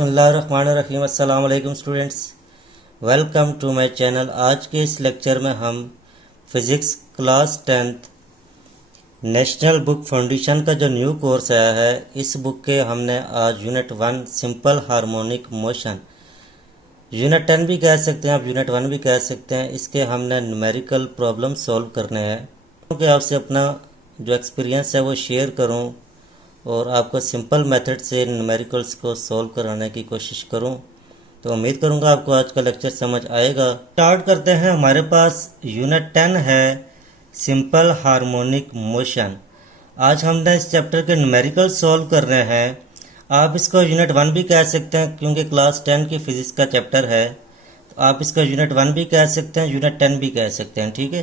बिस्मिल्लाहिर्रहमानिर्रहीम। अस्सलाम वालेकुम students, welcome to my channel. आज के इस लेक्चर में हम physics class 10th national book foundation का जो न्यू कोर्स आया है, इस बुक के हमने आज unit 1 simple harmonic motion, unit 10 भी कह सकते हैं, आप यूनिट 1 भी कह सकते हैं, इसके हमने न्यूमेरिकल प्रॉब्लम सॉल्व करने हैं। क्योंकि आपसे अपना जो एक्सपीरियंस है वो शेयर करूं और आपको सिंपल मेथड से न्यूमेरिकल्स को सॉल्व कराने की कोशिश करूं, तो उम्मीद करूंगा आपको आज का लेक्चर समझ आएगा। स्टार्ट करते हैं। हमारे पास यूनिट 10 है सिंपल हार्मोनिक मोशन। आज हमने इस चैप्टर के न्यूमेरिकल सॉल्व कर रहे हैं। आप इसको यूनिट 1 भी कह सकते हैं क्योंकि क्लास 10 की फिजिक्स का चैप्टर है, तो आप इसका यूनिट 1 भी कह सकते हैं, यूनिट 10 भी कह सकते हैं। ठीक है,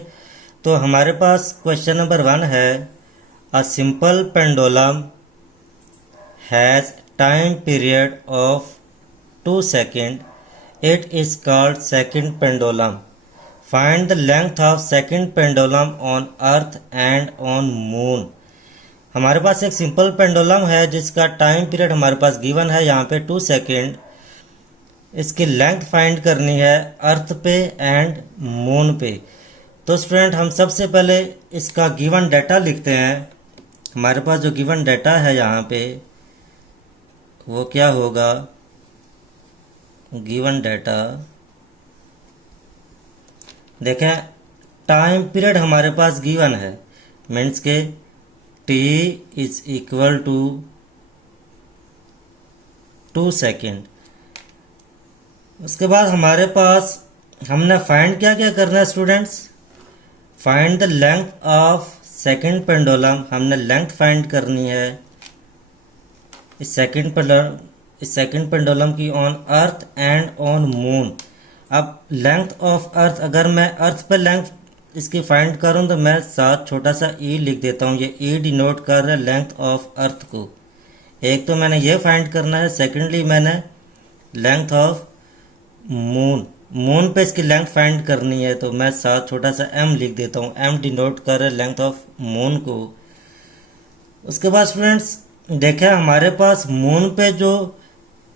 तो हमारे पास क्वेश्चन नंबर 1 है, a simple pendulum has time period of 2 seconds. It is called second pendulum. Find the length of second pendulum on earth and on moon. हमारे पास एक सिंपल पेंडुलम है जिसका टाइम पीरियड हमारे पास गिवन है यहाँ पे 2 सेकेंड। इसकी लेंथ फाइंड करनी है अर्थ पे एंड मून पे। तो स्टूडेंट, हम सबसे पहले इसका गिवन डाटा लिखते हैं। हमारे पास जो गिवन डाटा है यहाँ पे वो क्या होगा, गिवन डाटा देखें, टाइम पीरियड हमारे पास गिवन है, मीन्स के t is equal to 2 second. उसके बाद हमारे पास हमने फाइंड क्या क्या करना है students, find the length of second pendulum. हमने लेंथ फाइंड करनी है इस सेकेंड पेंडुलम की on earth and on moon. अब लेंथ ऑफ अर्थ, अगर मैं अर्थ पे लेंथ इसकी फाइंड करूं तो मैं साथ छोटा सा ई लिख देता हूं। ये ई डिनोट कर रहा है लेंथ ऑफ अर्थ को। एक तो मैंने ये फाइंड करना है, सेकेंडली मैंने लेंथ ऑफ मून पे इसकी लेंथ फाइंड करनी है, तो मैं साथ छोटा सा एम लिख देता हूँ। एम डिनोट कर रहा है लेंथ ऑफ मून को। उसके बाद स्टूडेंट्स देखें, हमारे पास मून पे जो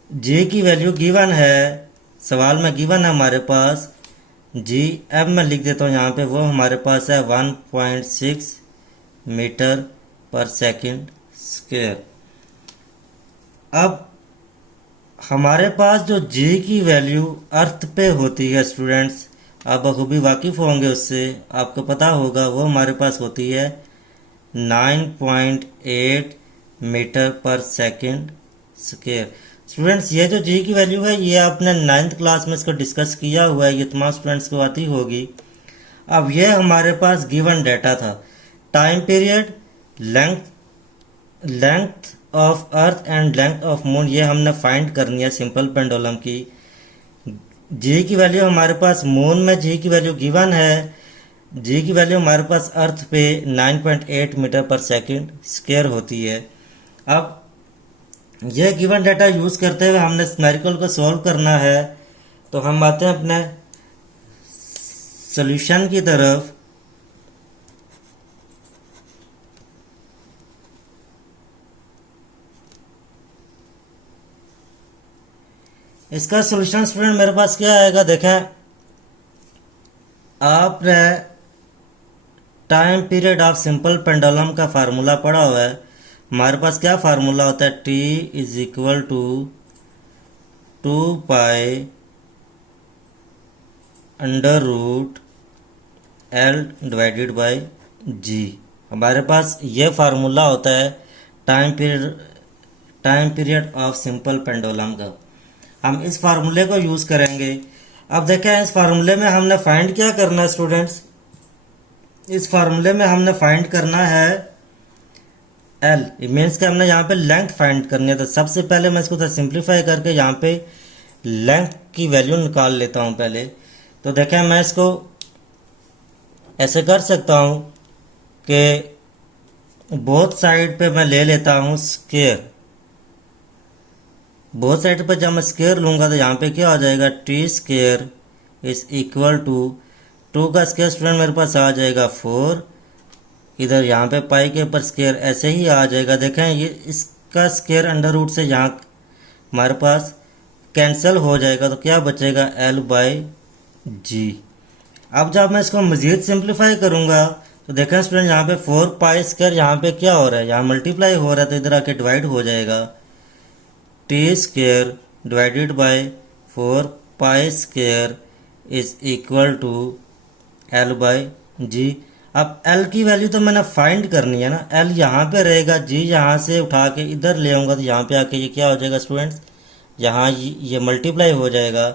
जी की वैल्यू गिवन है, सवाल में गिवन है हमारे पास जी, अब मैं लिख देता हूँ यहाँ पे, वो हमारे पास है 1.6 मीटर पर सेकंड स्क्वायर। अब हमारे पास जो जी की वैल्यू अर्थ पे होती है स्टूडेंट्स, आप बखूबी वाकिफ होंगे उससे, आपको पता होगा, वो हमारे पास होती है 9.8 मीटर पर सेकंड स्क्वायर। स्टूडेंट्स, ये जो जी की वैल्यू है ये आपने 9th क्लास में इसको डिस्कस किया हुआ है, ये तमाम स्टूडेंट्स को आती होगी। अब ये हमारे पास गिवन डाटा था, time period, length of earth and length of moon, ये हमने फाइंड करनी है सिंपल पेंडुलम की। जी की वैल्यू हमारे पास मून में जी की वैल्यू गिवन है, जी की वैल्यू हमारे पास अर्थ पे 9.8 मीटर पर सेकंड स्क्वायर होती है। अब यह गिवन डाटा यूज करते हुए हमने न्यूमेरिकल को सॉल्व करना है, तो हम आते हैं अपने सॉल्यूशन की तरफ। इसका सॉल्यूशन स्टूडेंट मेरे पास क्या आएगा, देखें, आपने time period of simple pendulum का फार्मूला पढ़ा हुआ है। हमारे पास क्या फार्मूला होता है, t is equal to 2 pi under root L divided by G. हमारे पास ये फार्मूला होता है time period of simple pendulum का। हम इस फार्मूले को यूज करेंगे। अब देखें, इस फार्मूले में हमने फाइंड क्या करना है स्टूडेंट्स, इस फार्मूले में हमने फाइंड करना है एल, मीन्स के हमने यहाँ पे लेंथ फाइंड करनी है। तो सबसे पहले मैं इसको सिंप्लीफाई करके यहाँ पे लेंथ की वैल्यू निकाल लेता हूँ पहले। तो देखें, मैं इसको ऐसे कर सकता हूँ कि बोथ साइड पे मैं ले लेता हूँ स्क्वायर। बोथ साइड पे जब मैं स्क्वायर लूँगा तो यहाँ पे क्या आ जाएगा, T square is equal to 2 का स्क्वायर स्टूडेंट मेरे पास आ जाएगा 4, इधर यहाँ पे पाई के ऊपर स्क्वायर ऐसे ही आ जाएगा। देखें, ये इसका स्क्वायर अंडर रूट से यहाँ हमारे पास कैंसिल हो जाएगा तो क्या बचेगा, L/G। अब जब मैं इसको मज़ीद सिंप्लीफाई करूँगा तो देखें स्टूडेंट, यहाँ पे 4π² यहाँ पे क्या हो रहा है, यहाँ मल्टीप्लाई हो रहा है तो इधर आके डिवाइड हो जाएगा। t² divided by 4π² is equal to L/G। अब L की वैल्यू तो मैंने फाइंड करनी है ना, L यहाँ पे रहेगा, G यहाँ से उठा के इधर ले आऊँगा तो यहाँ पे आके ये क्या हो जाएगा स्टूडेंट्स, यहाँ ये मल्टीप्लाई हो जाएगा।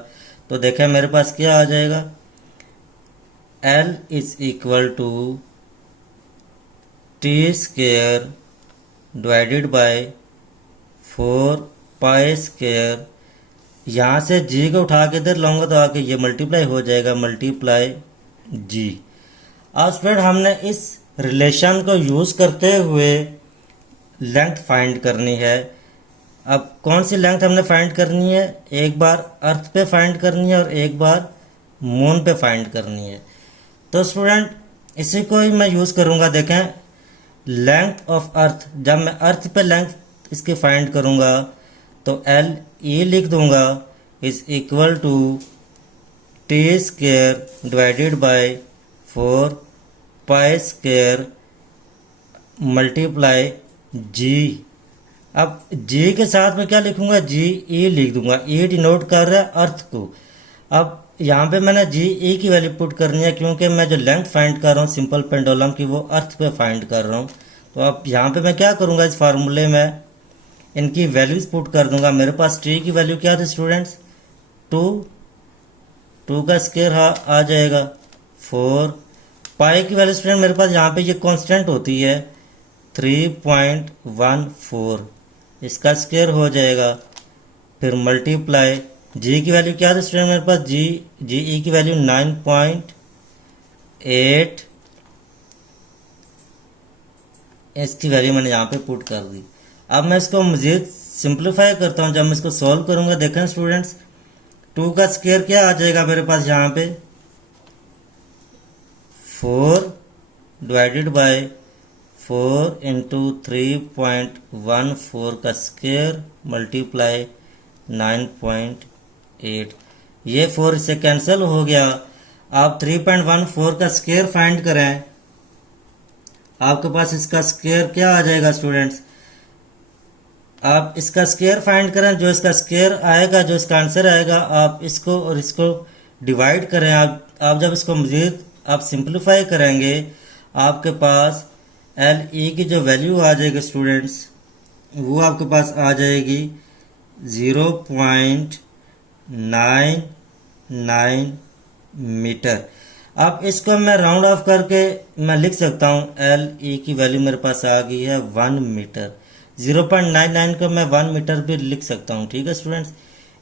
तो देखें मेरे पास क्या आ जाएगा, L is equal to t² divided by 4π²। यहाँ से G को उठा के इधर लाऊंगा तो आके ये मल्टीप्लाई हो जाएगा, मल्टीप्लाई G। अब स्टूडेंट हमने इस रिलेशन को यूज़ करते हुए लेंथ फाइंड करनी है। अब कौन सी लेंथ हमने फाइंड करनी है, एक बार अर्थ पे फाइंड करनी है और एक बार मून पे फाइंड करनी है। तो स्टूडेंट इसी को ही मैं यूज़ करूँगा। देखें लेंथ ऑफ अर्थ, जब मैं अर्थ पे लेंथ इसकी फाइंड करूँगा तो LE लिख दूँगा is equal to t² divided by 4π² multiply G। अब G के साथ में क्या लिखूंगा, GE लिख दूंगा, E डिनोट कर रहा है अर्थ को। अब यहाँ पे मैंने GE की वैल्यू पुट करनी है क्योंकि मैं जो लेंथ फाइंड कर रहा हूँ सिंपल पेंडुलम की वो अर्थ पे फाइंड कर रहा हूँ। तो अब यहाँ पे मैं क्या करूँगा, इस फार्मूले में इनकी वैल्यूज पुट कर दूंगा। मेरे पास T की वैल्यू क्या थी स्टूडेंट्स, 2 का स्क्वायर आ जाएगा 4। पाई की वैल्यू स्टूडेंट मेरे पास यहाँ पे ये कांस्टेंट होती है 3.14, इसका स्क्वायर हो जाएगा। फिर मल्टीप्लाई G की वैल्यू क्या थी स्टूडेंट मेरे पास, GE की वैल्यू 9.8, इसकी वैल्यू मैंने यहाँ पे पुट कर दी। अब मैं इसको मज़ीद सिंप्लीफाई करता हूँ। जब मैं इसको सॉल्व करूँगा देखें स्टूडेंट्स, 2 का स्क्वायर क्या आ जाएगा मेरे पास यहाँ पे, 4 डिवाइडेड बाय 4 इंटू 3.14 का स्क्वायर मल्टीप्लाई 9.8। ये 4 इससे कैंसिल हो गया। आप 3.14 का स्क्वायर फाइंड करें, आपके पास इसका स्क्वायर क्या आ जाएगा स्टूडेंट्स, आप इसका स्क्वायर फाइंड करें, जो इसका स्क्वायर आएगा, जो इसका आंसर आएगा, आप इसको और इसको डिवाइड करें। आप जब इसको मज़ीद आप सिंप्लीफाई करेंगे आपके पास LE की जो वैल्यू आ जाएगी स्टूडेंट्स वो आपके पास आ जाएगी 0.99 मीटर। अब इसको मैं राउंड ऑफ करके मैं लिख सकता हूँ, LE की वैल्यू मेरे पास आ गई है 1 मीटर। 0.99 को मैं 1 मीटर भी लिख सकता हूँ। ठीक है स्टूडेंट्स,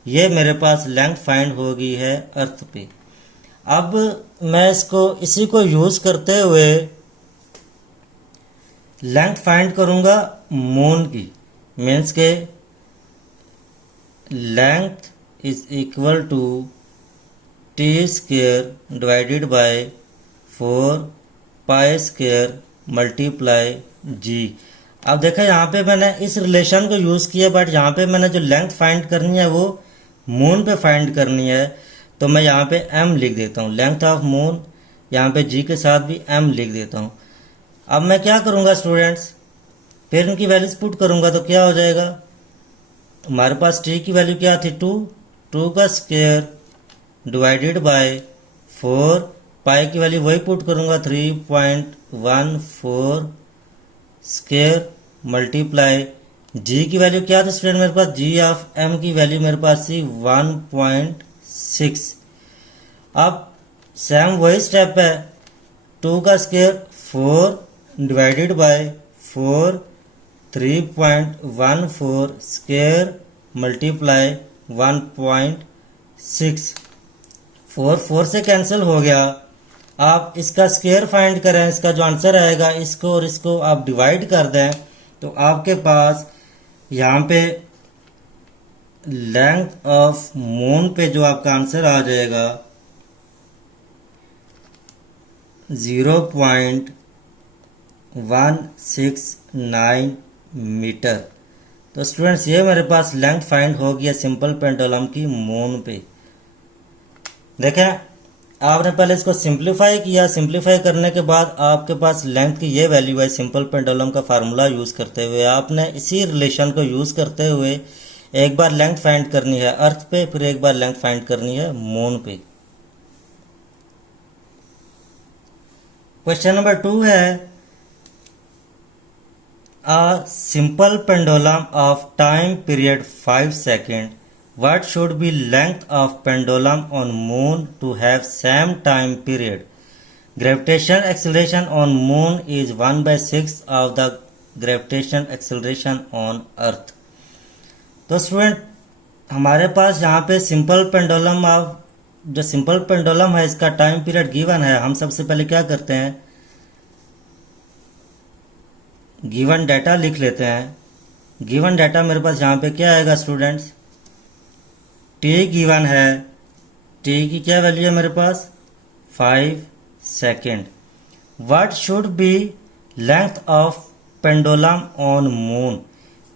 ये मेरे पास लेंथ फाइंड हो गई है अर्थ पे। अब मैं इसको इसी को यूज़ करते हुए लेंथ फाइंड करूँगा मून की। मीन्स के length is equal to t² divided by 4π² multiply G। अब देखें यहाँ पे मैंने इस रिलेशन को यूज़ किया, बट यहाँ पे मैंने जो लेंथ फाइंड करनी है वो मून पे फाइंड करनी है। तो मैं यहाँ पे M लिख देता हूँ, लेंथ ऑफ मून, यहाँ पे G के साथ भी M लिख देता हूँ। अब मैं क्या करूँगा स्टूडेंट्स, फिर इनकी वैल्यूज पुट करूँगा तो क्या हो जाएगा, हमारे पास T की वैल्यू क्या थी, 2 का स्क्वायर डिवाइडेड बाय 4, पाई की वैल्यू वही पुट करूँगा 3.14 स्क्वायर मल्टीप्लाई G की वैल्यू क्या थी स्टूडेंट मेरे पास, G ऑफ M की वैल्यू मेरे पास थी 1.6। अब सेम वही स्टेप है, 2 का square 4 divided by 4, 3.14 square multiply 1.6। 4 से कैंसिल हो गया। आप इसका स्क्वायर फाइंड करें, इसका जो आंसर आएगा इसको और इसको आप डिवाइड कर दें तो आपके पास यहाँ पे लेंथ ऑफ मून पे जो आपका आंसर आ जाएगा 0.169 मीटर। तो स्टूडेंट्स ये मेरे पास लेंथ फाइंड हो गया सिंपल पेंडुलम की मून पे। देखें, आपने पहले इसको सिंप्लीफाई किया, सिंप्लीफाई करने के बाद आपके पास लेंथ की ये वैल्यू है। सिंपल पेंडुलम का फार्मूला यूज करते हुए आपने इसी रिलेशन को यूज करते हुए एक बार लेंथ फाइंड करनी है अर्थ पे, फिर एक बार लेंथ फाइंड करनी है मून पे। क्वेश्चन नंबर 2 है, a simple pendulum of time period 5 seconds. What should be length of pendulum on moon to have same time period? Gravitational acceleration on moon is 1/6 of the gravitational acceleration on earth. तो student हमारे पास यहाँ पे simple pendulum of जो simple pendulum है इसका time period given है। हम सबसे पहले क्या करते हैं, गिवन डाटा लिख लेते हैं। गिवन डाटा मेरे पास यहाँ पे क्या आएगा स्टूडेंट्स, टी गिवन है, टी की क्या वैल्यू है मेरे पास 5 second. What should be length of pendulum on moon,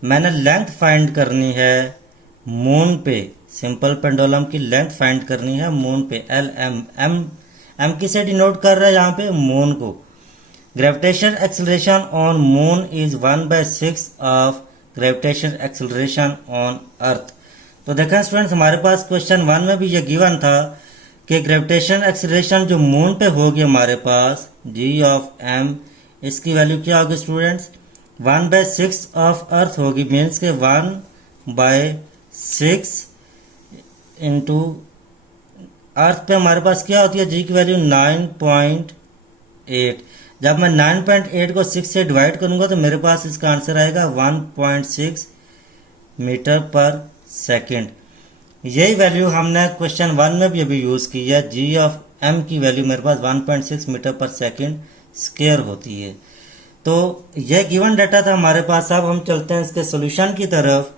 मैंने लेंथ फाइंड करनी है मून पे, सिंपल पेंडुलम की लेंथ फाइंड करनी है मून पे। एल एम एम एम किसे डिनोट कर रहा है यहाँ पे, मून को। Gravitation acceleration on moon is 1/6 of gravitation acceleration on earth. तो देखें स्टूडेंट्स, हमारे पास क्वेश्चन 1 में भी ये गिवन था कि ग्रेविटेशन एक्सेलरेशन जो मून पे होगी हमारे पास जी ऑफ एम, इसकी वैल्यू क्या होगी स्टूडेंट्स 1/6 ऑफ अर्थ होगी। मीन्स के 1/6 इंटू अर्थ पे हमारे पास क्या होती है, जी की वैल्यू 9.8। जब मैं 9.8 को 6 से डिवाइड करूंगा तो मेरे पास इसका आंसर आएगा 1.6 मीटर पर सेकेंड। यही वैल्यू हमने क्वेश्चन 1 में भी अभी यूज की है। जी ऑफ एम की वैल्यू मेरे पास 1.6 मीटर पर सेकेंड स्क्वायर होती है। तो यह गिवन डाटा था हमारे पास। अब हम चलते हैं इसके सॉल्यूशन की तरफ।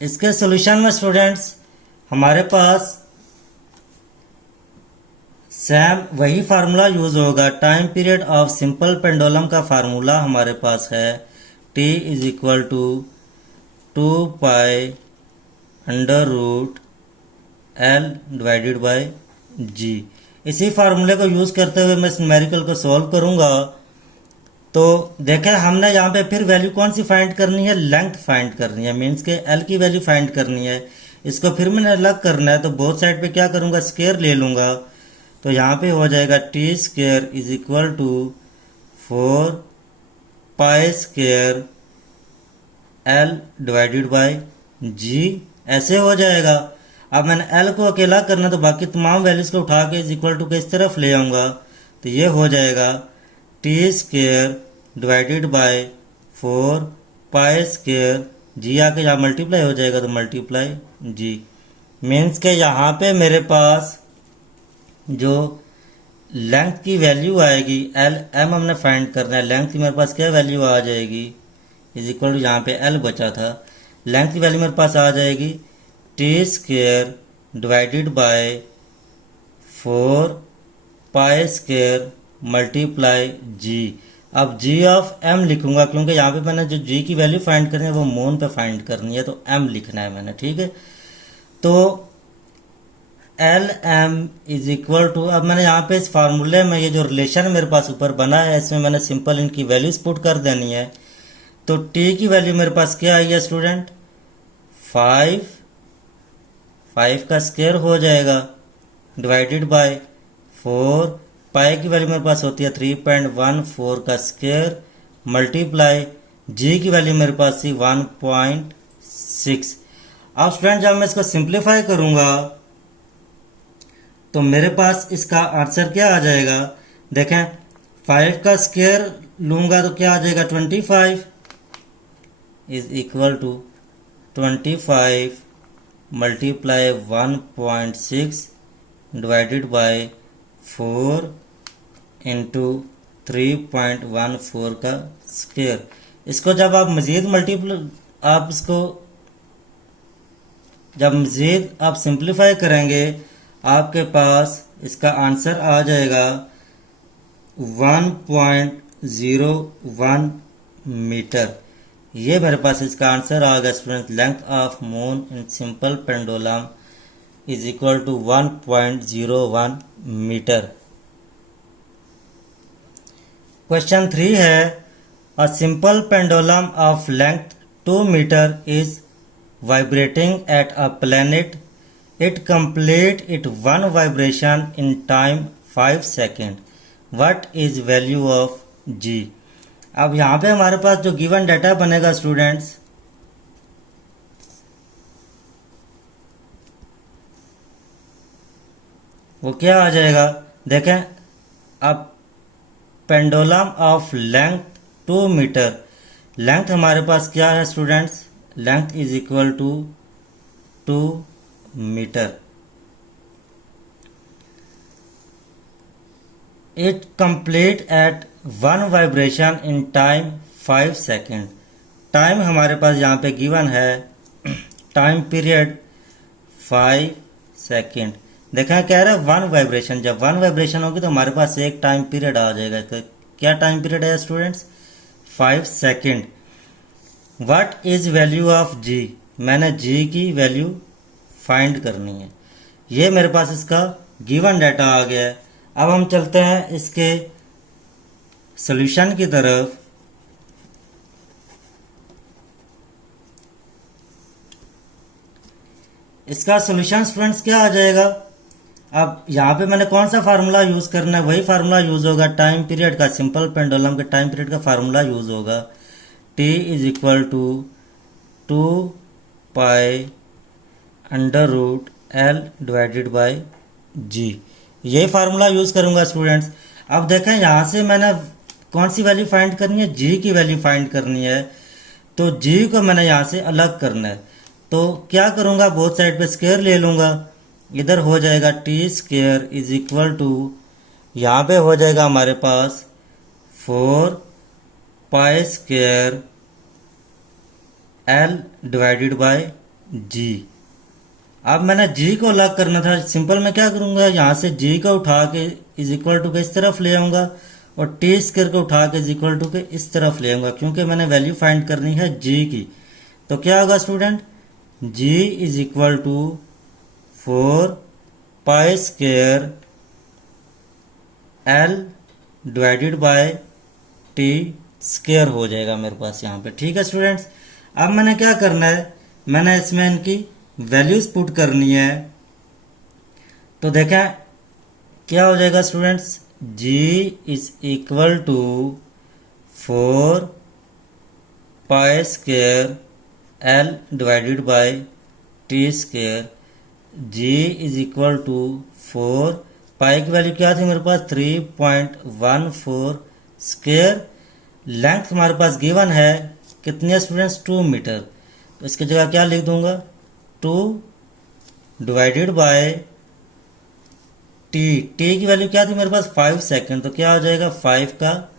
इसके सॉल्यूशन में स्टूडेंट्स हमारे पास सेम वही फार्मूला यूज होगा। Time period of simple pendulum का फार्मूला हमारे पास है T is equal to 2 pi under root L divided by G। इसी फार्मूले को यूज करते हुए मैं इस न्यूमेरिकल को सॉल्व करूंगा। तो देखें, हमने यहाँ पे फिर वैल्यू कौन सी फाइंड करनी है, लेंथ फाइंड करनी है। मीन्स के L की वैल्यू फाइंड करनी है। इसको फिर मैंने अलग करना है तो बोथ साइड पे क्या करूंगा, स्क्वायर ले लूंगा। तो यहाँ पे हो जाएगा T square is equal to 4 pi square L divided by G, ऐसे हो जाएगा। अब मैंने एल को अकेला करना तो बाकी तमाम वैल्यूज को उठा के इज इक्वल टू के इस तरफ ले आऊँगा तो ये हो जाएगा T square divided by 4 pi square, G आके यहाँ मल्टीप्लाई हो जाएगा तो मल्टीप्लाई जी। मीन्स के यहाँ पे मेरे पास जो लेंथ की वैल्यू आएगी एल एम हमने फाइंड करना है। लेंथ की मेरे पास क्या वैल्यू आ जाएगी इज इक्वल टू, यहाँ पे एल बचा था, लेंथ की वैल्यू मेरे पास आ जाएगी T square divided by 4 pi square multiply G. अब जी ऑफ एम लिखूंगा क्योंकि यहाँ पे मैंने जो जी की वैल्यू फाइंड करनी है वो मून पे फाइंड करनी है तो एम लिखना है मैंने, ठीक है। तो L M is equal to, अब मैंने यहाँ पे इस फार्मूले में ये जो रिलेशन मेरे पास ऊपर बना है इसमें मैंने सिंपल इनकी वैल्यूज पुट कर देनी है। तो टी की वैल्यू मेरे पास क्या आई है स्टूडेंट 5 का स्क्वायर हो जाएगा डिवाइडेड बाय 4, पाई की वैल्यू मेरे पास होती है 3.14 का स्क्वायर मल्टीप्लाई जी की वैल्यू मेरे पास थी 1.6। अब स्टूडेंट जब मैं इसको सिंप्लीफाई करूंगा तो मेरे पास इसका आंसर क्या आ जाएगा, देखें 5 का स्क्वायर लूंगा तो क्या आ जाएगा 25 is equal to 25 multiply 1.6 divided by 4 into 3.14 का स्क्वायर। इसको जब आप मजीद आप सिंप्लीफाई करेंगे आपके पास इसका आंसर आ जाएगा 0.01 मीटर। ये मेरे पास इसका आंसर आ गया student. Length of moon in simple pendulum is equal to 1.01 metre. Question 3 है, a simple pendulum of length 2 metre is vibrating at a planet. It complete it one vibration in time 5 second. What is value of G. अब यहाँ पे हमारे पास जो given data बनेगा students, वो क्या आ जाएगा। देखें, अब pendulum of length 2 metre, length हमारे पास क्या है students, length is equal to 2 metre. It complete at one vibration in time 5 second. Time हमारे पास यहाँ पे गिवन है, टाइम पीरियड 5 सेकेंड। देखा कह रहा है वन वाइब्रेशन, जब वन वाइब्रेशन होगी तो हमारे पास एक टाइम पीरियड आ जाएगा। क्या टाइम पीरियड है students, 5 second. What is value of G, मैंने जी की वैल्यू फाइंड करनी है। ये मेरे पास इसका गिवन डाटा आ गया है। अब हम चलते हैं इसके सॉल्यूशन की तरफ। इसका सॉल्यूशन स्टूडेंट्स क्या आ जाएगा। अब यहाँ पे मैंने कौन सा फार्मूला यूज करना है, वही फार्मूला यूज होगा टाइम पीरियड का, सिंपल पेंडुलम के टाइम पीरियड का फार्मूला यूज होगा। T is equal to 2 pi under root L divided by G. यही फार्मूला यूज करूंगा स्टूडेंट्स। अब देखें यहाँ से मैंने कौन सी वैल्यू फाइंड करनी है, जी की वैल्यू फाइंड करनी है। तो जी को मैंने यहाँ से अलग करना है, तो क्या करूंगा, बोथ साइड पे स्क्वायर ले लूंगा। इधर हो जाएगा T square is equal to, यहाँ पे हो जाएगा हमारे पास 4 pi square L divided by G. अब मैंने जी को अलग करना था, सिंपल मैं क्या करूंगा, यहाँ से जी को उठा के इज इक्वल टू के इस तरफ ले आऊंगा और टी स्क्वायर को उठा के इज इक्वल टू के इस तरफ ले आऊंगा, क्योंकि मैंने वैल्यू फाइंड करनी है जी की। तो क्या होगा student, G is equal to 4 pi square L divided by T square हो जाएगा मेरे पास यहाँ पे। ठीक है स्टूडेंट्स, अब मैंने क्या करना है, मैंने इसमें इनकी वैल्यूज पुट करनी है। तो देखें क्या हो जाएगा students, G is equal to 4 pi square L divided by T square. G is equal to 4 pi की वैल्यू क्या थी मेरे पास, 3.14 स्क्वायर। लेंथ हमारे पास गिवन है कितनी है स्टूडेंट्स, 2 मीटर। तो इसकी जगह क्या लिख दूंगा, 2 डिवाइडेड बाय टी। टी की वैल्यू क्या थी मेरे पास, 5 सेकेंड। तो क्या हो जाएगा 5 का।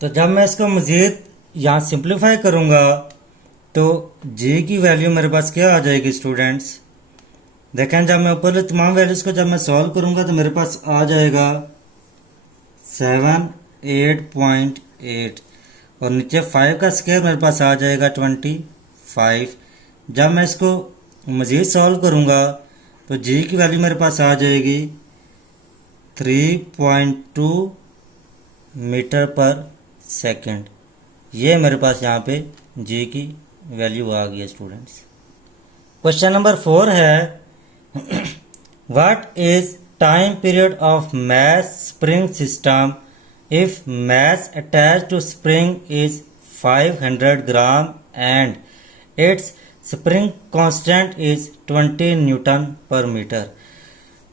तो जब मैं इसको मजीद यहाँ सिंप्लीफाई करूंगा तो जी की वैल्यू मेरे पास क्या आ जाएगी स्टूडेंट्स। देखें जब मैं ऊपर तमाम वैल्यूज को जब मैं सॉल्व करूंगा तो मेरे पास आ जाएगा 78.8 और नीचे 5 का स्क्वायर मेरे पास आ जाएगा 25। जब मैं इसको मज़ीद सॉल्व करूंगा तो जी की वैल्यू मेरे पास आ जाएगी 3.2 मीटर पर सेकेंड। ये मेरे पास यहाँ पे जी की वैल्यू आ गई है स्टूडेंट्स। क्वेश्चन नंबर 4 है, what is time period of mass spring system if mass attached to spring is 500 gram and its spring constant is 20 Newton पर मीटर।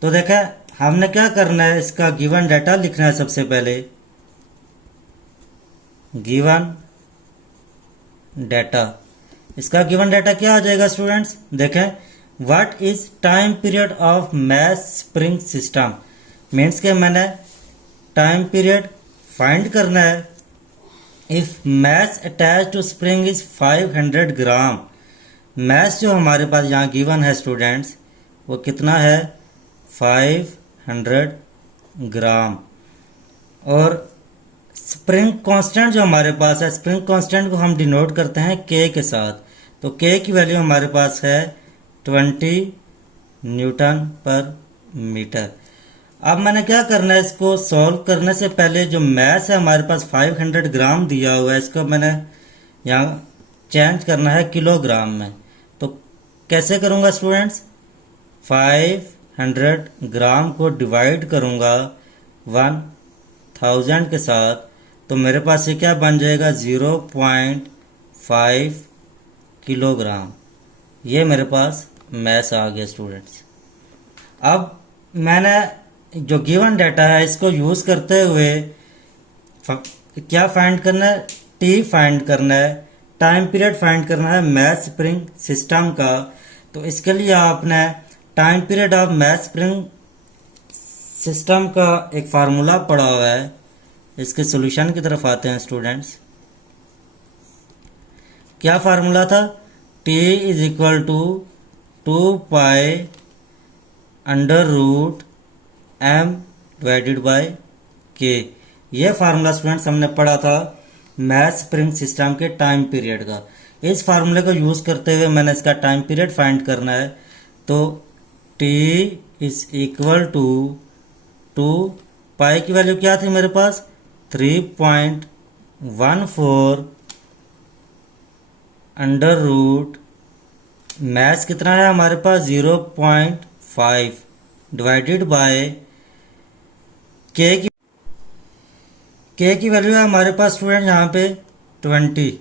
तो देखा हमने क्या करना है, इसका गिवन डाटा लिखना है। सबसे पहले गिवन डाटा, इसका गिवन डाटा क्या आ जाएगा स्टूडेंट्स, देखें what is time period of mass spring system, means के मैंने टाइम पीरियड फाइंड करना है। If mass attach to spring is 500 gram, mass जो हमारे पास यहाँ गिवन है स्टूडेंट्स वो कितना है, 500 ग्राम। और स्प्रिंग कांस्टेंट जो हमारे पास है, स्प्रिंग कांस्टेंट को हम डिनोट करते हैं के के साथ। तो के की वैल्यू हमारे पास है 20 न्यूटन पर मीटर। अब मैंने क्या करना है, इसको सॉल्व करने से पहले जो मैथ है हमारे पास 500 ग्राम दिया हुआ है, इसको मैंने यहाँ चेंज करना है किलोग्राम में। तो कैसे करूँगा स्टूडेंट्स, 500 ग्राम को डिवाइड करूँगा 1000 के साथ, तो मेरे पास ये क्या बन जाएगा 0.5 किलोग्राम। ये मेरे पास मैथ आ गया स्टूडेंट्स। अब मैंने जो गिवन डाटा है इसको यूज़ करते हुए क्या फाइंड करना है, टी फाइंड करना है, टाइम पीरियड फाइंड करना है मैथ स्प्रिंग सिस्टम का। तो इसके लिए आपने time period of math spring system का एक फार्मूला पढ़ा हुआ है। इसके सॉल्यूशन की तरफ आते हैं स्टूडेंट्स। क्या फार्मूला था, T is equal to 2 pi under root m divided by k। ये फार्मूला स्टूडेंट्स हमने पढ़ा था मैथ स्प्रिंग सिस्टम के टाइम पीरियड का। इस फार्मूले को यूज़ करते हुए मैंने इसका टाइम पीरियड फाइंड करना है। तो T इज इक्वल टू 2 पाई की वैल्यू क्या थी मेरे पास 3.14 अंडर रूट मैथ कितना है हमारे पास 0.5 डिवाइडेड बाय के की वैल्यू है हमारे पास स्टूडेंट यहाँ पे 20।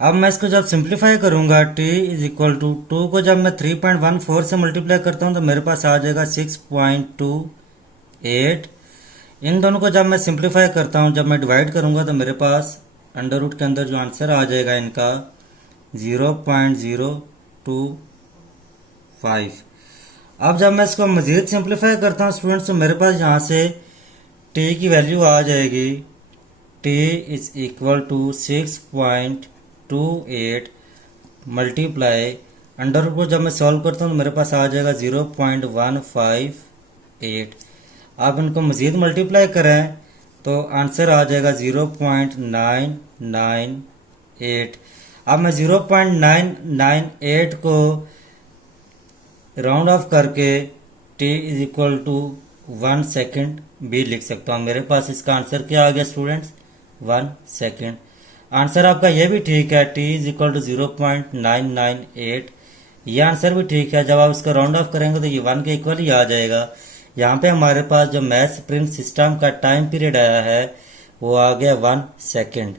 अब मैं इसको जब सिंप्लीफाई करूँगा t इज इक्वल टू 2 को जब मैं 3.14 से मल्टीप्लाई करता हूँ तो मेरे पास आ जाएगा 6.28। इन दोनों को जब मैं सिंप्लीफाई करता हूँ, जब मैं डिवाइड करूँगा तो मेरे पास अंडर रूट के अंदर जो आंसर आ जाएगा इनका 0.025। अब जब मैं इसको मज़ीद सिंप्लीफाई करता हूँ स्टूडेंट्स तो मेरे पास यहाँ से t की वैल्यू आ जाएगी t is equal to 6.28 multiply under root को जब मैं सॉल्व करता हूँ तो मेरे पास आ जाएगा 0.158। आप इनको मज़ीद मल्टीप्लाई करें तो आंसर आ जाएगा 0.998। अब मैं 0.998 को राउंड ऑफ करके t is equal to 1 second भी लिख सकता हूँ। मेरे पास इसका आंसर क्या आ गया स्टूडेंट्स 1 सेकेंड। आंसर आपका ये भी ठीक है, t इज इक्वल टू 0.998। ये आंसर भी ठीक है। जब आप इसका राउंड ऑफ करेंगे तो ये 1 के इक्वल ही आ जाएगा। यहाँ पे हमारे पास जो मैथ स्प्रिंग सिस्टम का टाइम पीरियड आया है वो आ गया 1 सेकेंड।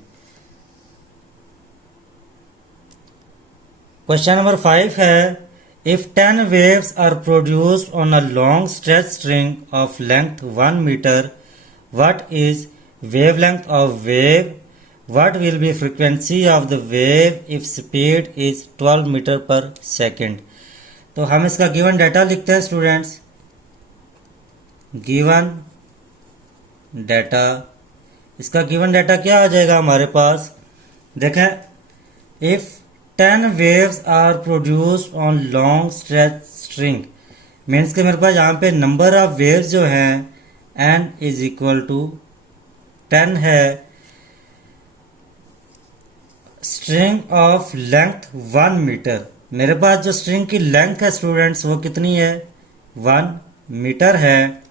क्वेश्चन नंबर 5 है, if 10 waves are produced on a long stretch string of length 1 meter, what is wavelength of wave? What will be frequency of the wave if speed is 12 meter per second? तो हम इसका given data लिखते हैं students. Given data, इसका given data क्या आ जाएगा हमारे पास, देखें, if 10 waves are produced on long stretch string means के मेरे पास यहाँ पे नंबर ऑफ वेव्स जो हैं n इज इक्वल टू 10 है। स्ट्रिंग ऑफ लेंथ 1 मीटर, मेरे पास जो स्ट्रिंग की लेंथ है स्टूडेंट्स वो कितनी है 1 मीटर है।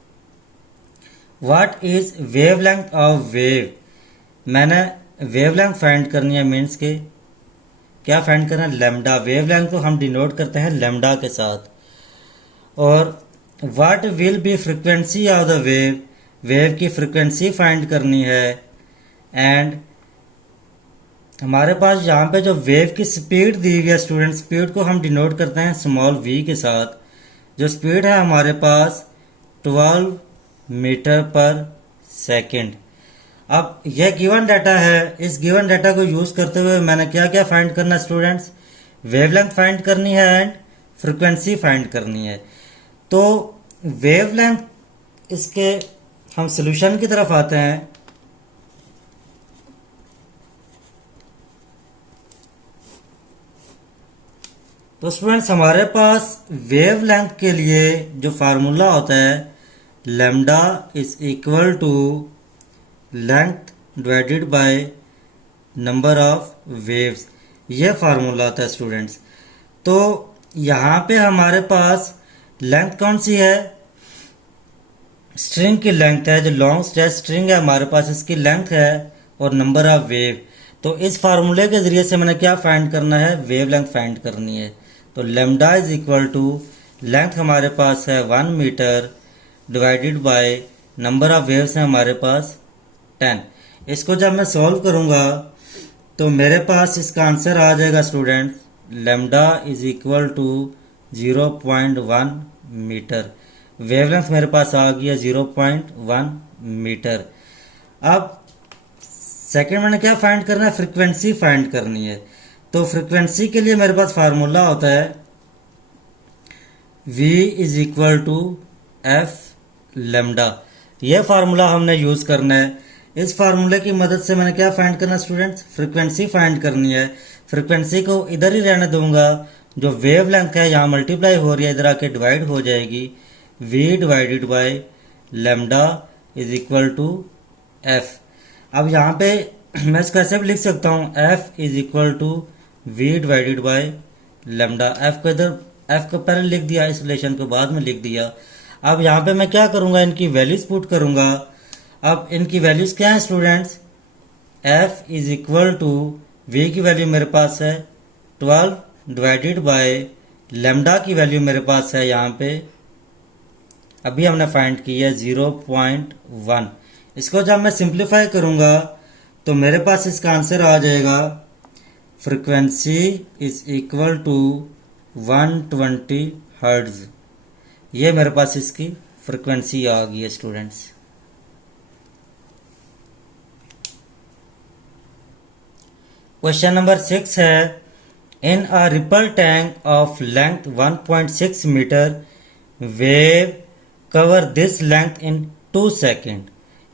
What is wavelength of wave, मैंने वेवलेंथ फाइंड करनी है, मीन्स के क्या फाइंड करना है लैम्डा। वेवलेंथ को हम डिनोट करते हैं लैम्डा के साथ। और what will be frequency of the wave, wave की फ्रीक्वेंसी फाइंड करनी है। एंड हमारे पास यहाँ पे जो वेव की स्पीड दी हुई है स्टूडेंट, स्पीड को हम डिनोट करते हैं स्मॉल v के साथ। जो स्पीड है हमारे पास 12 मीटर पर सेकेंड। अब यह गिवन डाटा है, इस गिवन डाटा को यूज करते हुए मैंने क्या क्या फाइंड करना है स्टूडेंट्स, वेवलेंथ फाइंड करनी है एंड फ्रीक्वेंसी फाइंड करनी है। तो वेवलेंथ, इसके हम सॉल्यूशन की तरफ आते हैं। तो स्टूडेंट्स हमारे पास वेवलेंथ के लिए जो फार्मूला होता है lambda is equal to length divided by number of waves, ये फार्मूला आता है स्टूडेंट्स। तो यहाँ पे हमारे पास लेंथ कौन सी है, स्ट्रिंग की लेंथ है, जो लॉन्ग स्ट्रेच स्ट्रिंग है हमारे पास इसकी लेंथ है, और नंबर ऑफ वेव। तो इस फार्मूले के जरिए से मैंने क्या फाइंड करना है, वेव लेंथ फाइंड करनी है। तो lambda is equal to length हमारे पास है 1 metre divided by number of waves है हमारे पास 10। इसको जब मैं सॉल्व करूंगा तो मेरे पास इसका आंसर आ जाएगा student, lambda is equal to 0.1 metre. Wavelength मेरे पास आ गया 0.1 मीटर। अब सेकंड मैंने क्या फाइंड करना है, फ्रीक्वेंसी फाइंड करनी है। तो फ्रीक्वेंसी के लिए मेरे पास फार्मूला होता है v is equal to F lambda. यह फार्मूला हमने यूज करना है। इस फार्मूले की मदद से मैंने क्या फाइंड करना है स्टूडेंट्स, फ्रीक्वेंसी फाइंड करनी है। फ्रीक्वेंसी को इधर ही रहने दूंगा, जो वेव लेंथ है यहाँ मल्टीप्लाई हो रही है, इधर आके डिवाइड हो जाएगी। v divided by lambda is equal to F. अब यहाँ पे मैं इसको ऐसे भी लिख सकता हूँ, f is equal to v divided by lambda. f को इधर f को पहले लिख दिया, इस रिलेशन को बाद में लिख दिया। अब यहाँ पे मैं क्या करूँगा, इनकी वैल्यूज पुट करूँगा। अब इनकी वैल्यूज क्या है students, f is equal to v की वैल्यू मेरे पास है 12 डिवाइडेड बाय लेमडा की वैल्यू मेरे पास है यहाँ पे अभी हमने फाइंड की है 0.1। इसको जब मैं सिंप्लीफाई करूंगा तो मेरे पास इसका आंसर आ जाएगा, frequency is equal to 120 hertz. ये मेरे पास इसकी फ्रीक्वेंसी आ गई है स्टूडेंट्स। क्वेश्चन नंबर 6 है, in a ripple tank of length 1.6 metre wave cover this length in 2 seconds.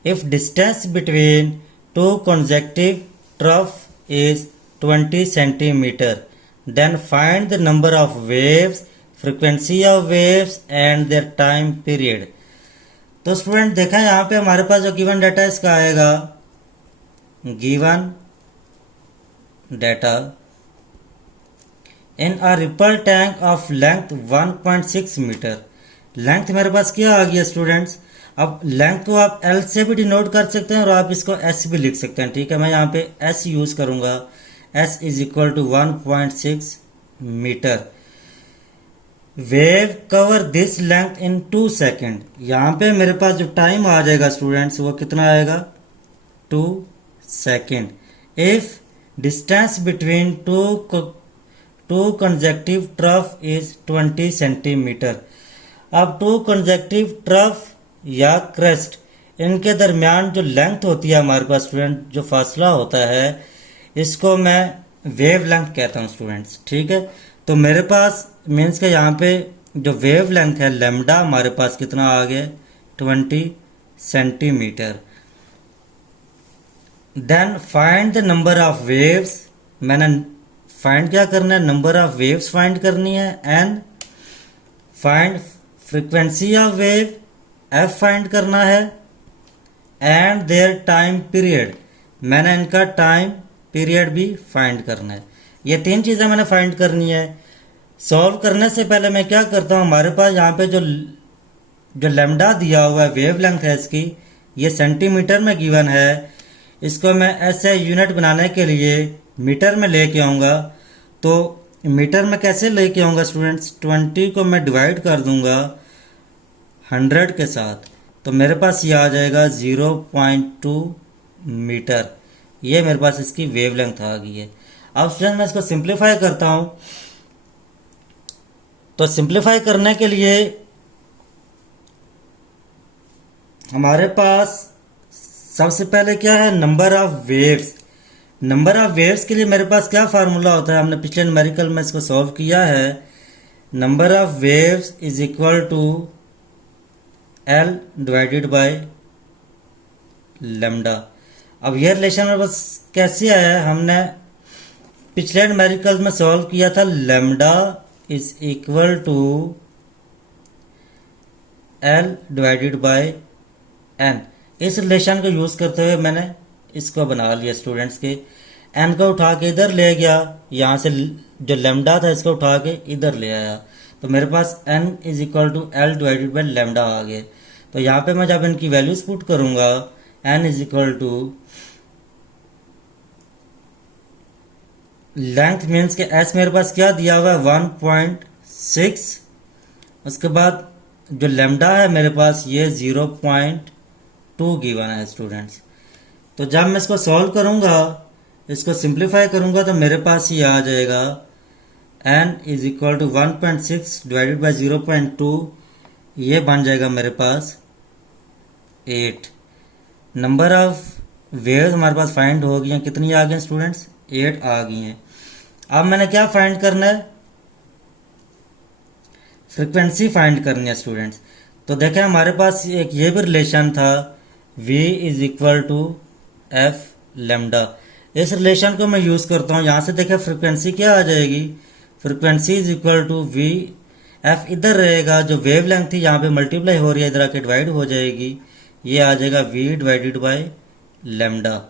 If distance between two consecutive troughs is 20 centimeter, then find the number of waves, frequency of waves and their time period. तो student देखा यहाँ पे हमारे पास जो given data है इसका आएगा, given data in a ripple tank of length 1.6 metre. Length मेरे पास क्या आ गया स्टूडेंट्स। अब लेंथ को आप L से भी डिनोट कर सकते हैं और आप इसको S भी लिख सकते हैं, ठीक है। मैं यहाँ पे S यूज करूंगा, S is equal to 1.6 metre. Wave cover this length in 2 second. यहाँ पे मेरे पास जो टाइम आ जाएगा स्टूडेंट्स वो कितना आएगा, 2 second. If distance between two consecutive trough is 20 centimetre. अब टू कंसेक्टिव ट्रफ या क्रेस्ट, इनके दरमियान जो लेंथ होती है हमारे पास स्टूडेंट, जो फासला होता है, इसको मैं वेव लेंथ कहता हूँ स्टूडेंट्स, ठीक है। तो मेरे पास मीन्स के यहाँ पे जो वेव लेंथ है लेमडा हमारे पास कितना आ गया, 20 centimetre. Then find the number of waves. मैंने फाइंड क्या करना है, नंबर ऑफ वेव्स फाइंड करनी है। And find frequency of wave, f find करना है। एंड देयर टाइम पीरियड, मैंने इनका टाइम पीरियड भी फाइंड करना है। ये 3 चीजें मैंने फाइंड करनी है। सॉल्व करने से पहले मैं क्या करता हूँ, हमारे पास यहाँ पे जो लेमडा दिया हुआ है, वेव लेंथ है इसकी, ये सेंटीमीटर में गिवन है। इसको मैं ऐसे यूनिट बनाने के लिए मीटर में लेके आऊंगा। तो मीटर में कैसे लेके आऊंगा स्टूडेंट्स, 20 को मैं डिवाइड कर दूंगा 100 के साथ, तो मेरे पास ये आ जाएगा 0.2 मीटर। ये मेरे पास इसकी वेवलेंथ आ गई है। अब स्टूडेंट मैं इसको सिंप्लीफाई करता हूं। तो सिंप्लीफाई करने के लिए हमारे पास सबसे पहले क्या है, number of waves. Number of waves के लिए मेरे पास क्या फार्मूला होता है, हमने पिछले न्यूमेरिकल में इसको सॉल्व किया है। Number of waves is equal to L divided by lambda. अब यह रिलेशन मेरे पास कैसे आया है, हमने पिछले न्यूमेरिकल में सॉल्व किया था, lambda is equal to L divided by N। इस रिलेशन को यूज करते हुए मैंने इसको बना लिया स्टूडेंट्स के, एन को उठा के इधर ले गया, यहाँ से जो लेमडा था इसको उठा के इधर ले आया, तो मेरे पास N is equal to L divided by lambda आ गया। तो यहाँ पे मैं जब इनकी वैल्यूज पुट करूंगा, N is equal to length means के एस मेरे पास क्या दिया हुआ है 1.6, उसके बाद जो लेमडा है मेरे पास ये 0.2 गिवन है स्टूडेंट्स। तो जब मैं इसको सॉल्व करूंगा, इसको सिंप्लीफाई करूंगा, तो मेरे पास ये आ जाएगा n is equal to 1.6 divided by 0.2, ये बन जाएगा मेरे पास 8। नंबर ऑफ वेव्स हमारे पास फाइंड हो गई हैं, कितनी आ गई स्टूडेंट्स? 8 आ गई हैं। अब मैंने क्या फाइंड करना है? फ्रीक्वेंसी फाइंड करनी है स्टूडेंट्स। तो देखें हमारे पास एक ये भी रिलेशन था v is equal to F lambda. इस रिलेशन को मैं यूज करता हूँ, यहाँ से देखें फ्रीक्वेंसी क्या आ जाएगी, frequency is equal to v, f इधर रहेगा, जो वेव लेंथ थी यहाँ पे मल्टीप्लाई हो रही है, इधर आके डिवाइड हो जाएगी, ये आ जाएगा v डिवाइडेड बाय लेमडा।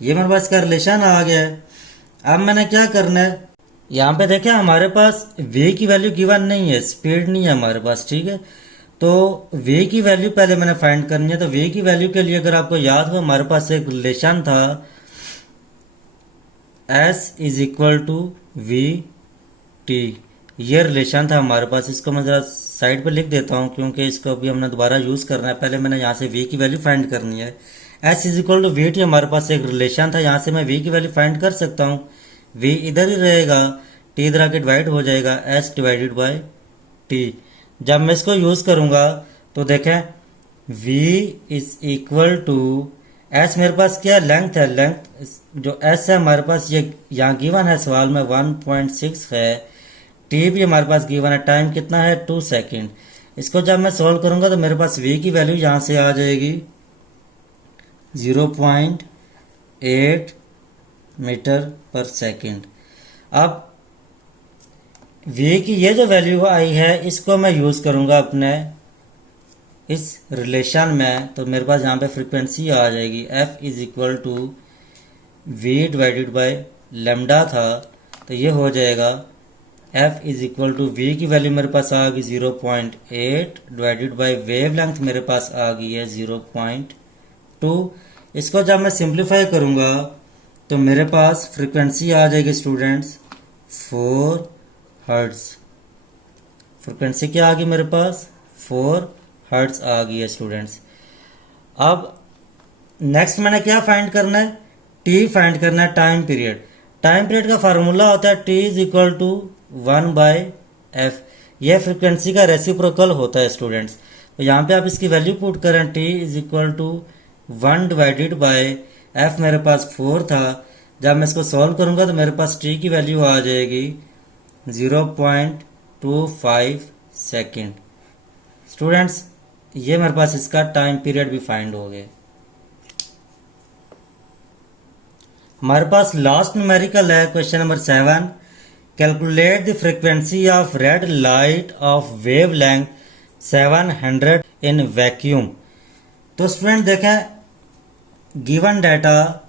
ये मेरे पास का रिलेशन आ गया है। अब मैंने क्या करना है, यहाँ पे देखें हमारे पास v की वैल्यू गिवन नहीं है, स्पीड नहीं है हमारे पास, ठीक है। तो v की वैल्यू पहले मैंने फाइंड करनी है। तो v की वैल्यू के लिए अगर आपको याद हो, हमारे पास एक रिलेशन था s is equal to v t, ये रिलेशन था हमारे पास। इसको मैं जरा साइड पे लिख देता हूँ क्योंकि इसको अभी हमने दोबारा यूज करना है। पहले मैंने यहाँ से v की वैल्यू फाइंड करनी है। s is equal to v t हमारे पास एक रिलेशन था, यहाँ से मैं v की वैल्यू फाइंड कर सकता हूँ। v इधर ही रहेगा, t इधर आके डिवाइड हो जाएगा, s डिवाइडेड बाय t। जब मैं इसको यूज करूंगा तो देखें v is equal to s, मेरे पास क्या लेंथ है, लेंथ जो s है हमारे पास ये यहाँ गिवन है सवाल में 1.6 है, t भी हमारे पास गिवन है, टाइम कितना है 2 सेकेंड। इसको जब मैं सॉल्व करूंगा तो मेरे पास v की वैल्यू यहाँ से आ जाएगी 0.8 मीटर पर सेकेंड। अब v की ये जो वैल्यू आई है इसको मैं यूज करूंगा अपने इस रिलेशन में, तो मेरे पास यहाँ पे फ्रीक्वेंसी आ जाएगी f is equal to v divided by lambda था, तो ये हो जाएगा f is equal to v की वैल्यू मेरे पास आ गई 0.8 डिवाइडेड बाय वेव लेंथ मेरे पास आ गई है 0.2। इसको जब मैं सिंप्लीफाई करूंगा तो मेरे पास फ्रीक्वेंसी आ जाएगी स्टूडेंट्स 4 हर्ट्ज। फ्रीक्वेंसी क्या आ गई मेरे पास 4 हर्ट्ज आ गई है स्टूडेंट्स। अब नेक्स्ट मैंने क्या फाइंड करना है, t फाइंड करना है, टाइम पीरियड। टाइम पीरियड का फार्मूला होता है t is equal to 1 by f, यह फ्रीक्वेंसी का रेसिप्रोकल होता है स्टूडेंट्स। तो यहाँ पे आप इसकी वैल्यू पुट करें, t is equal to 1 divided by f, मेरे पास 4 था। जब मैं इसको सॉल्व करूंगा तो मेरे पास t की वैल्यू आ जाएगी 0.25 सेकेंड। स्टूडेंट्स ये मेरे पास इसका टाइम पीरियड भी फाइंड हो गया। हमारे पास लास्ट न्यूमेरिकल है question number 7, calculate the frequency of red light of wave length 700 in vacuum. तो स्टूडेंट देखें गिवन डाटा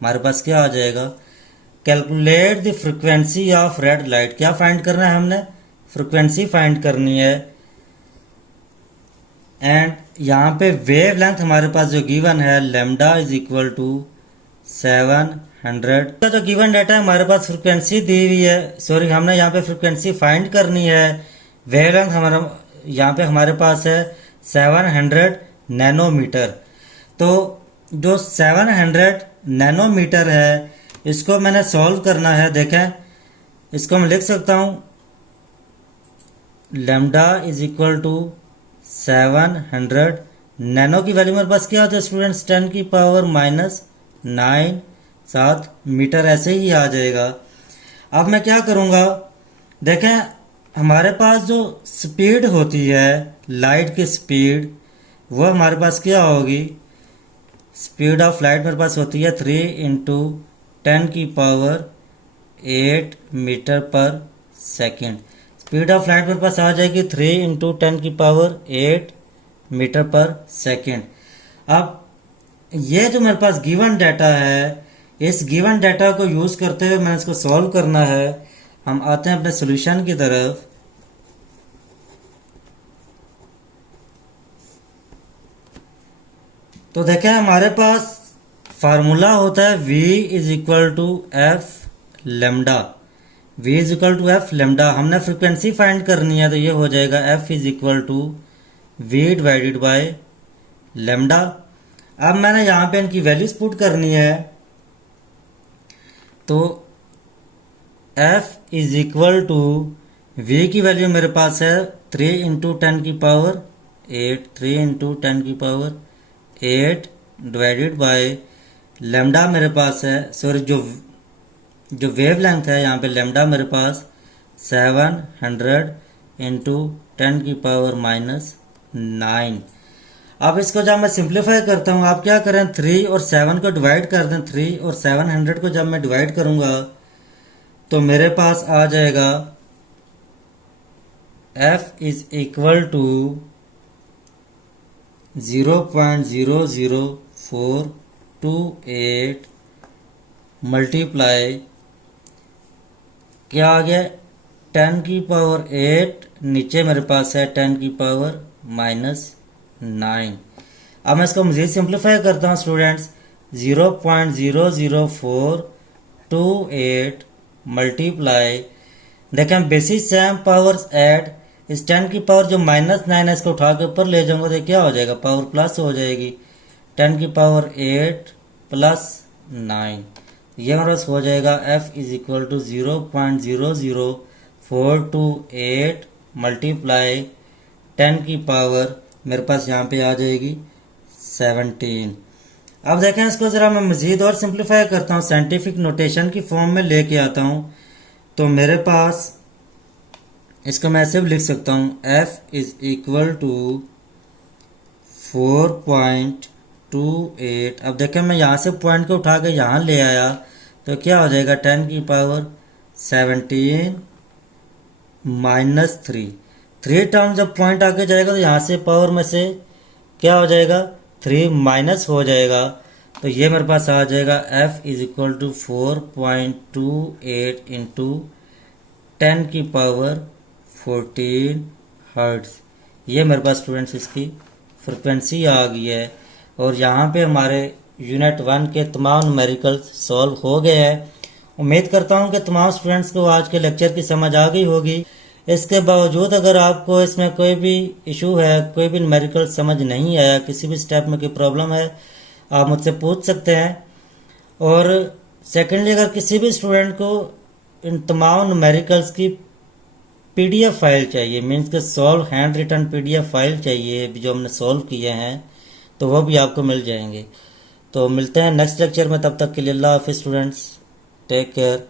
हमारे पास क्या आ जाएगा, calculate the frequency of red light. क्या फाइंड करना है हमने, फ्रीक्वेंसी फाइंड करनी है। एंड यहाँ पे वेव लेंथ हमारे पास जो गिवन है लेमडा इज इक्वल टू 700 का जो गिवन डाटा है हमारे पास फ्रीक्वेंसी दी हुई है, सॉरी हमने यहाँ पे फ्रीक्वेंसी फाइंड करनी है। वेव लेंथ हमारा यहाँ पे हमारे पास है 700 नैनोमीटर। तो जो 700 नैनोमीटर है इसको मैंने सॉल्व करना है। देखें इसको मैं लिख सकता हूँ lambda is equal to 700 nano की वैल्यू मेरे पास क्या होता है स्टूडेंट्स 10 की पावर -9 7 मीटर, ऐसे ही आ जाएगा। अब मैं क्या करूँगा, देखें हमारे पास जो स्पीड होती है लाइट की स्पीड वो हमारे पास क्या होगी, स्पीड ऑफ लाइट मेरे पास होती है 3 × 10 की पावर 8 मीटर पर सेकेंड। स्पीड ऑफ लाइट मेरे पास आ जाएगी 3 × 10 की पावर 8 मीटर पर सेकेंड। अब ये जो मेरे पास गिवन डाटा है, इस गिवन डाटा को यूज करते हुए मैंने इसको सॉल्व करना है। हम आते हैं अपने सॉल्यूशन की तरफ। तो देखें हमारे पास फार्मूला होता है v is equal to F lambda. v is equal to F lambda. हमने फ्रिक्वेंसी फाइंड करनी है, तो ये हो जाएगा f is equal to v divided by lambda. अब मैंने यहाँ पे इनकी वैल्यूज पुट करनी है, तो f is equal to v की वैल्यू मेरे पास है 3 इंटू 10 की पावर 8, 3 इंटू 10 की पावर 8 डिवाइडेड बाय लेमडा मेरे पास है, सॉरी जो वेव लेंथ है यहाँ पे लेमडा मेरे पास 700 इंटू 10 की पावर -9। अब इसको जब मैं सिंप्लीफाई करता हूँ, आप क्या करें 3 और 7 को डिवाइड कर दें। 3 और 700 को जब मैं डिवाइड करूँगा तो मेरे पास आ जाएगा f is equal to 0.00428 multiply क्या आ गया 10 की पावर 8, नीचे मेरे पास है 10 की पावर -9। अब मैं इसको मज़ीद सिंप्लीफाई करता हूँ स्टूडेंट्स। 0.00428 मल्टीप्लाई, देखें बेसिस सेम पावर्स ऐड, इस 10 की पावर जो -9 है इसको उठा के ऊपर ले जाऊंगा तो क्या हो जाएगा, पावर प्लस हो जाएगी। 10 की पावर 8 प्लस 9, ये हमारे पास हो जाएगा f is equal to 0.00428 multiply 10 की पावर मेरे पास यहाँ पे आ जाएगी 17। अब देखें इसको ज़रा मैं मज़ीद और सिंप्लीफाई करता हूँ, साइंटिफिक नोटेशन की फॉर्म में लेके आता हूँ। तो मेरे पास इसको मैं ऐसे भी लिख सकता हूँ f इज इक्वल टू 4.28। अब देखें मैं यहाँ से पॉइंट को उठा के यहाँ ले आया तो क्या हो जाएगा 10 की पावर 17 -3। 3 टाइम जब पॉइंट आगे जाएगा तो यहाँ से पावर में से क्या हो जाएगा 3 माइनस हो जाएगा, तो ये मेरे पास आ जाएगा f is equal to 4.28 into 10 की पावर 14 हर्ट्ज। ये मेरे पास स्टूडेंट्स इसकी फ्रिक्वेंसी आ गई है। और यहाँ पे हमारे यूनिट 1 के तमाम न्यूमेरिकल्स सॉल्व हो गए हैं। उम्मीद करता हूँ कि तमाम स्टूडेंट्स को आज के लेक्चर की समझ आ गई होगी। इसके बावजूद अगर आपको इसमें कोई भी इशू है, कोई भी न्यूमेरिकल समझ नहीं आया, किसी भी स्टेप में कोई प्रॉब्लम है, आप मुझसे पूछ सकते हैं। और सेकेंडली अगर किसी भी स्टूडेंट को इन तमाम न्यूमेरिकल्स की PDF फाइल चाहिए, मीन्स के solve handwritten PDF file चाहिए जो हमने सॉल्व किए हैं, तो वो भी आपको मिल जाएंगे। तो मिलते हैं नेक्स्ट लेक्चर में, तब तक के लिए अल्लाह हाफिज़ स्टूडेंट्स, टेक केयर।